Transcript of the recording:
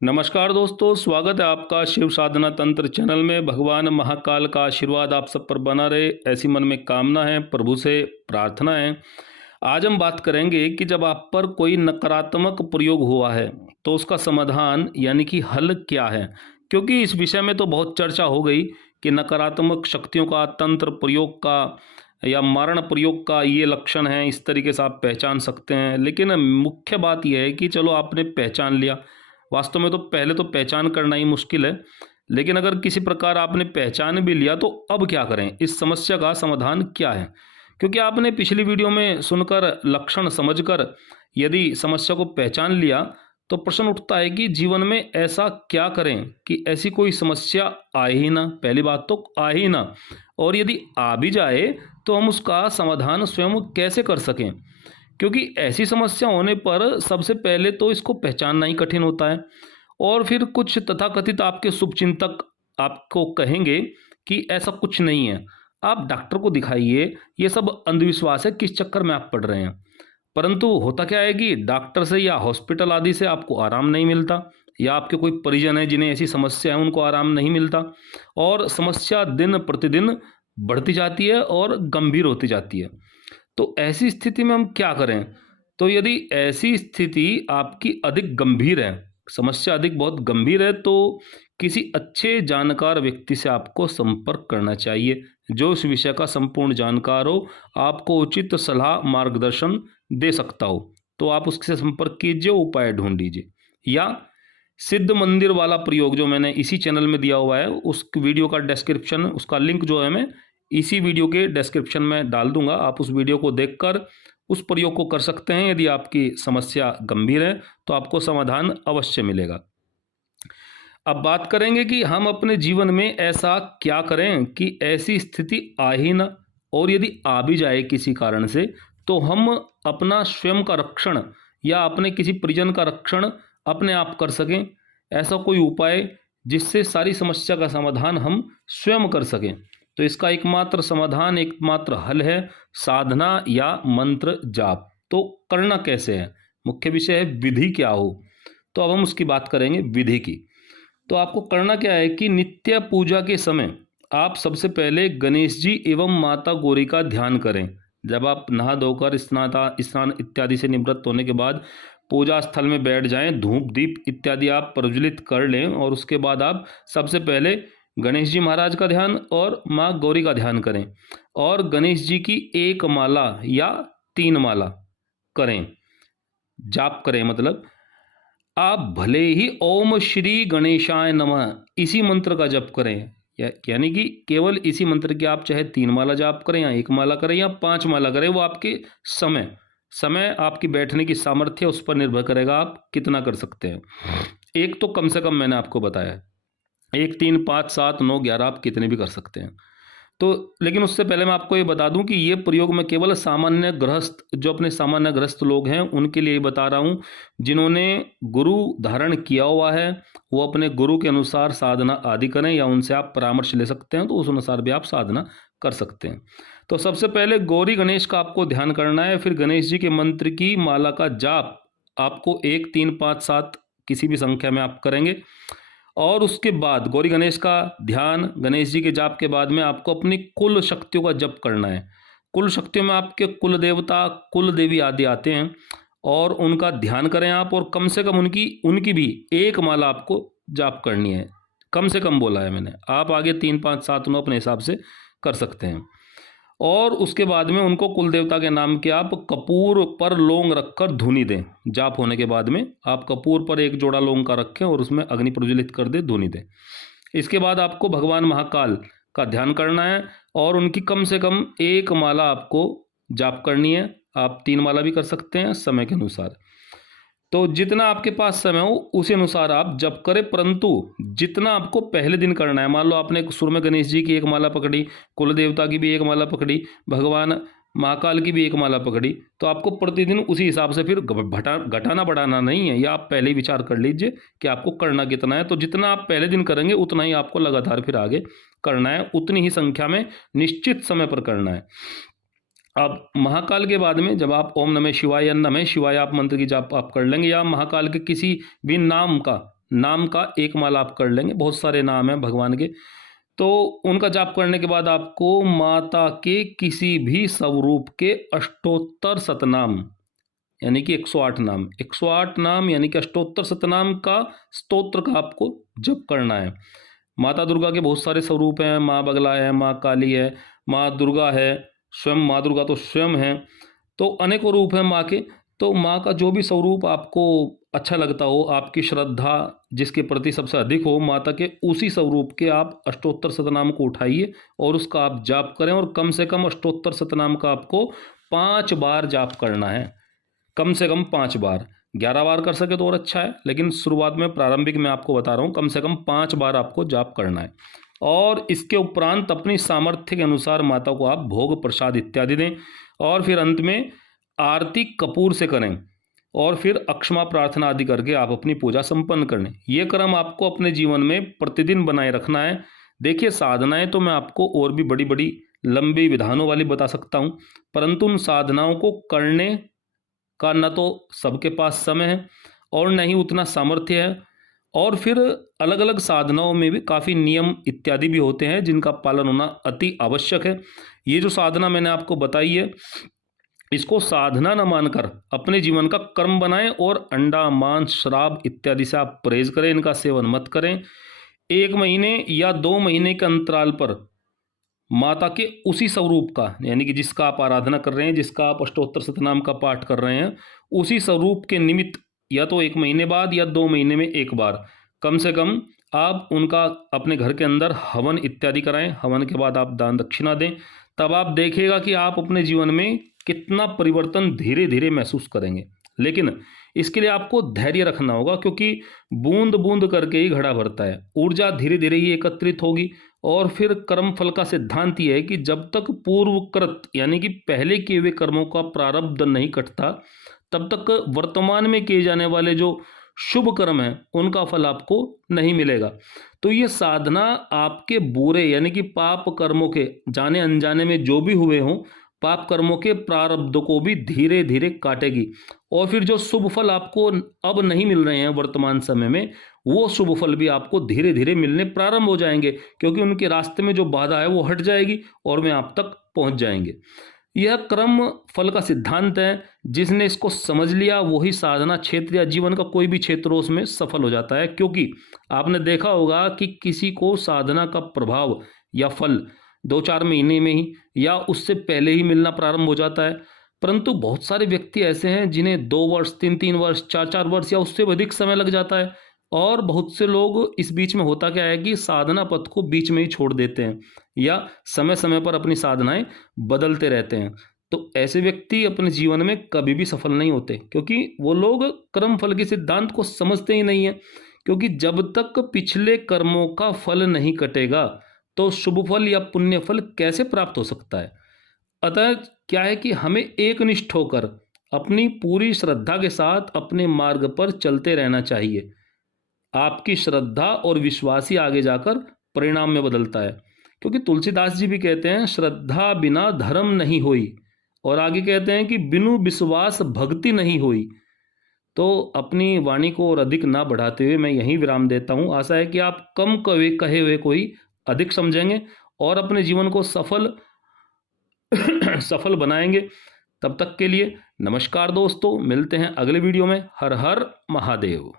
नमस्कार दोस्तों, स्वागत है आपका शिव साधना तंत्र चैनल में। भगवान महाकाल का आशीर्वाद आप सब पर बना रहे, ऐसी मन में कामना है, प्रभु से प्रार्थना है। आज हम बात करेंगे कि जब आप पर कोई नकारात्मक प्रयोग हुआ है तो उसका समाधान यानी कि हल क्या है। क्योंकि इस विषय में तो बहुत चर्चा हो गई कि नकारात्मक शक्तियों का तंत्र प्रयोग का या मारण प्रयोग का ये लक्षण है, इस तरीके से आप पहचान सकते हैं। लेकिन मुख्य बात यह है कि चलो आपने पहचान लिया, वास्तव में तो पहले तो पहचान करना ही मुश्किल है। लेकिन अगर किसी प्रकार आपने पहचान भी लिया तो अब क्या करें, इस समस्या का समाधान क्या है। क्योंकि आपने पिछली वीडियो में सुनकर लक्षण समझकर यदि समस्या को पहचान लिया तो प्रश्न उठता है कि जीवन में ऐसा क्या करें कि ऐसी कोई समस्या आए ही ना। पहली बात तो आए ही ना, और यदि आ भी जाए तो हम उसका समाधान स्वयं कैसे कर सकें। क्योंकि ऐसी समस्या होने पर सबसे पहले तो इसको पहचानना ही कठिन होता है। और फिर कुछ तथाकथित आपके शुभचिंतक आपको कहेंगे कि ऐसा कुछ नहीं है, आप डॉक्टर को दिखाइए, ये सब अंधविश्वास है, किस चक्कर में आप पड़ रहे हैं। परंतु होता क्या है कि डॉक्टर से या हॉस्पिटल आदि से आपको आराम नहीं मिलता, या आपके कोई परिजन है जिन्हें ऐसी समस्या है उनको आराम नहीं मिलता, और समस्या दिन प्रतिदिन बढ़ती जाती है और गंभीर होती जाती है। तो ऐसी स्थिति में हम क्या करें। तो यदि ऐसी स्थिति आपकी अधिक गंभीर है, समस्या अधिक बहुत गंभीर है, तो किसी अच्छे जानकार व्यक्ति से आपको संपर्क करना चाहिए, जो इस विषय का संपूर्ण जानकार हो, आपको उचित सलाह मार्गदर्शन दे सकता हो। तो आप उससे संपर्क कीजिए, उपाय ढूंढ लीजिए। या सिद्ध मंदिर वाला प्रयोग जो मैंने इसी चैनल में दिया हुआ है, उस वीडियो का डिस्क्रिप्शन, उसका लिंक जो है मैं इसी वीडियो के डिस्क्रिप्शन में डाल दूंगा। आप उस वीडियो को देखकर उस प्रयोग को कर सकते हैं। यदि आपकी समस्या गंभीर है तो आपको समाधान अवश्य मिलेगा। अब बात करेंगे कि हम अपने जीवन में ऐसा क्या करें कि ऐसी स्थिति आ ही ना, और यदि आ भी जाए किसी कारण से तो हम अपना स्वयं का रक्षण या अपने किसी परिजन का रक्षण अपने आप कर सकें। ऐसा कोई उपाय जिससे सारी समस्या का समाधान हम स्वयं कर सकें। तो इसका एकमात्र समाधान, एकमात्र हल है साधना या मंत्र जाप। तो करना कैसे है, मुख्य विषय है विधि क्या हो। तो अब हम उसकी बात करेंगे, विधि की। तो आपको करना क्या है कि नित्य पूजा के समय आप सबसे पहले गणेश जी एवं माता गौरी का ध्यान करें। जब आप नहा धोकर स्नान इत्यादि से निवृत्त होने के बाद पूजा स्थल में बैठ जाएं, धूप दीप इत्यादि आप प्रज्वलित कर लें, और उसके बाद आप सबसे पहले गणेश जी महाराज का ध्यान और माँ गौरी का ध्यान करें, और गणेश जी की एक माला या 3 माला करें, जाप करें। मतलब आप भले ही ओम श्री गणेशाय नमः इसी मंत्र का जप करें, यानी कि केवल इसी मंत्र की आप चाहे 3 माला जाप करें या 1 माला करें या 5 माला करें, वो आपके समय समय आपकी बैठने की सामर्थ्य उस पर निर्भर करेगा, आप कितना कर सकते हैं। एक तो कम से कम मैंने आपको बताया है, 1 3 5 7 9 11 आप कितने भी कर सकते हैं। तो लेकिन उससे पहले मैं आपको ये बता दूं कि ये प्रयोग मैं केवल सामान्य गृहस्थ, जो अपने सामान्य गृहस्थ लोग हैं उनके लिए बता रहा हूं। जिन्होंने गुरु धारण किया हुआ है वो अपने गुरु के अनुसार साधना आदि करें, या उनसे आप परामर्श ले सकते हैं, तो उस अनुसार भी आप साधना कर सकते हैं। तो सबसे पहले गौरी गणेश का आपको ध्यान करना है, फिर गणेश जी के मंत्र की माला का जाप आपको 1 3 5 7 किसी भी संख्या में आप करेंगे। और उसके बाद गौरी गणेश का ध्यान, गणेश जी के जाप के बाद में आपको अपनी कुल शक्तियों का जप करना है। कुल शक्तियों में आपके कुल देवता, कुल देवी आदि आते हैं, और उनका ध्यान करें आप, और कम से कम उनकी उनकी भी 1 माला आपको जाप करनी है। कम से कम बोला है मैंने, आप आगे 3 5 7 9 अपने हिसाब से कर सकते हैं। और उसके बाद में उनको कुल देवता के नाम के आप कपूर पर लौंग रखकर धुनी दें। जाप होने के बाद में आप कपूर पर 1 जोड़ा लौंग का रखें और उसमें अग्नि प्रज्वलित कर दे, धुनी दें। इसके बाद आपको भगवान महाकाल का ध्यान करना है, और उनकी कम से कम 1 माला आपको जाप करनी है। आप 3 माला भी कर सकते हैं समय के अनुसार। तो जितना आपके पास समय हो उसी अनुसार आप जप करें, परंतु जितना आपको पहले दिन करना है, मान लो आपने सुर में गणेश जी की 1 माला पकड़ी, कुल देवता की भी 1 माला पकड़ी, भगवान महाकाल की भी 1 माला पकड़ी, तो आपको प्रतिदिन उसी हिसाब से फिर घटाना बढ़ाना नहीं है। या आप पहले ही विचार कर लीजिए कि आपको करना कितना है। तो जितना आप पहले दिन करेंगे उतना ही आपको लगातार फिर आगे करना है, उतनी ही संख्या में निश्चित समय पर करना है। अब महाकाल के बाद में जब आप ओम नमः शिवाय या नमः शिवाय आप मंत्र की जाप आप कर लेंगे, या महाकाल के किसी भी नाम का नाम का एक माला आप कर लेंगे, बहुत सारे नाम हैं भगवान के, तो उनका जाप करने के बाद आपको माता के किसी भी स्वरूप के अष्टोत्तर शतनाम यानी कि 108 नाम, 108 नाम यानी कि अष्टोत्तर शतनाम का स्तोत्र का आपको जप करना है। माता दुर्गा के बहुत सारे स्वरूप हैं, माँ बगला है, माँ काली है, माँ दुर्गा है, स्वयं माँ दुर्गा तो स्वयं है, तो अनेकों रूप हैं माँ के। तो माँ का जो भी स्वरूप आपको अच्छा लगता हो, आपकी श्रद्धा जिसके प्रति सबसे अधिक हो माता के, उसी स्वरूप के आप अष्टोत्तर शतनाम को उठाइए और उसका आप जाप करें। और कम से कम अष्टोत्तर शतनाम का आपको 5 बार जाप करना है, कम से कम 5 बार। 11 बार कर सके तो और अच्छा है, लेकिन शुरुआत में प्रारंभिक मैं आपको बता रहा हूँ, कम से कम 5 बार आपको जाप करना है। और इसके उपरांत अपनी सामर्थ्य के अनुसार माता को आप भोग प्रसाद इत्यादि दें, और फिर अंत में आरती कपूर से करें, और फिर अक्षमा प्रार्थना आदि करके आप अपनी पूजा संपन्न करें। ये क्रम आपको अपने जीवन में प्रतिदिन बनाए रखना है। देखिए, साधनाएं तो मैं आपको और भी बड़ी बड़ी लंबी विधानों वाली बता सकता हूँ, परंतु उन साधनाओं को करने का न तो सबके पास समय है और न ही उतना सामर्थ्य है, और फिर अलग अलग साधनाओं में भी काफ़ी नियम इत्यादि भी होते हैं जिनका पालन होना अति आवश्यक है। ये जो साधना मैंने आपको बताई है, इसको साधना न मानकर अपने जीवन का कर्म बनाएं, और अंडा मांस शराब इत्यादि से आप परहेज करें, इनका सेवन मत करें। 1 महीने या 2 महीने के अंतराल पर माता के उसी स्वरूप का, यानी कि जिसका आप आराधना कर रहे हैं, जिसका आप अष्टोत्तर शतनाम का पाठ कर रहे हैं, उसी स्वरूप के निमित्त या तो 1 महीने बाद या 2 महीने में एक बार कम से कम आप उनका अपने घर के अंदर हवन इत्यादि कराएं। हवन के बाद आप दान दक्षिणा दें, तब आप देखिएगा कि आप अपने जीवन में कितना परिवर्तन धीरे धीरे महसूस करेंगे। लेकिन इसके लिए आपको धैर्य रखना होगा, क्योंकि बूंद बूंद करके ही घड़ा भरता है। ऊर्जा धीरे धीरे ही एकत्रित होगी, और फिर कर्म फल का सिद्धांत यह है कि जब तक पूर्वकृत यानी कि पहले किए हुए कर्मों का प्रारब्ध नहीं कटता, तब तक वर्तमान में किए जाने वाले जो शुभ कर्म हैं उनका फल आपको नहीं मिलेगा। तो ये साधना आपके बुरे यानी कि पाप कर्मों के जाने अनजाने में जो भी हुए हों, पाप कर्मों के प्रारब्ध को भी धीरे धीरे काटेगी, और फिर जो शुभ फल आपको अब नहीं मिल रहे हैं वर्तमान समय में, वो शुभ फल भी आपको धीरे धीरे मिलने प्रारंभ हो जाएंगे, क्योंकि उनके रास्ते में जो बाधा है वो हट जाएगी और वे आप तक पहुंच जाएंगे। यह क्रम फल का सिद्धांत है। जिसने इसको समझ लिया वही साधना क्षेत्र या जीवन का कोई भी क्षेत्र हो उसमें सफल हो जाता है। क्योंकि आपने देखा होगा कि किसी को साधना का प्रभाव या फल 2-4 महीने में ही या उससे पहले ही मिलना प्रारंभ हो जाता है, परंतु बहुत सारे व्यक्ति ऐसे हैं जिन्हें 2 वर्ष, 3-3 वर्ष, 4-4 वर्ष या उससे अधिक समय लग जाता है। और बहुत से लोग इस बीच में होता क्या है कि साधना पथ को बीच में ही छोड़ देते हैं, या समय समय पर अपनी साधनाएं बदलते रहते हैं। तो ऐसे व्यक्ति अपने जीवन में कभी भी सफल नहीं होते, क्योंकि वो लोग कर्म फल के सिद्धांत को समझते ही नहीं है। क्योंकि जब तक पिछले कर्मों का फल नहीं कटेगा तो शुभ फल या पुण्य फल कैसे प्राप्त हो सकता है। अतः क्या है कि हमें एकनिष्ठ होकर अपनी पूरी श्रद्धा के साथ अपने मार्ग पर चलते रहना चाहिए। आपकी श्रद्धा और विश्वास ही आगे जाकर परिणाम में बदलता है। क्योंकि तुलसीदास जी भी कहते हैं, श्रद्धा बिना धर्म नहीं होई, और आगे कहते हैं कि बिनु विश्वास भक्ति नहीं हुई। तो अपनी वाणी को और अधिक ना बढ़ाते हुए मैं यहीं विराम देता हूँ। आशा है कि आप कम कहे हुए कोई अधिक समझेंगे और अपने जीवन को सफल सफल बनाएंगे। तब तक के लिए नमस्कार दोस्तों, मिलते हैं अगले वीडियो में। हर हर महादेव।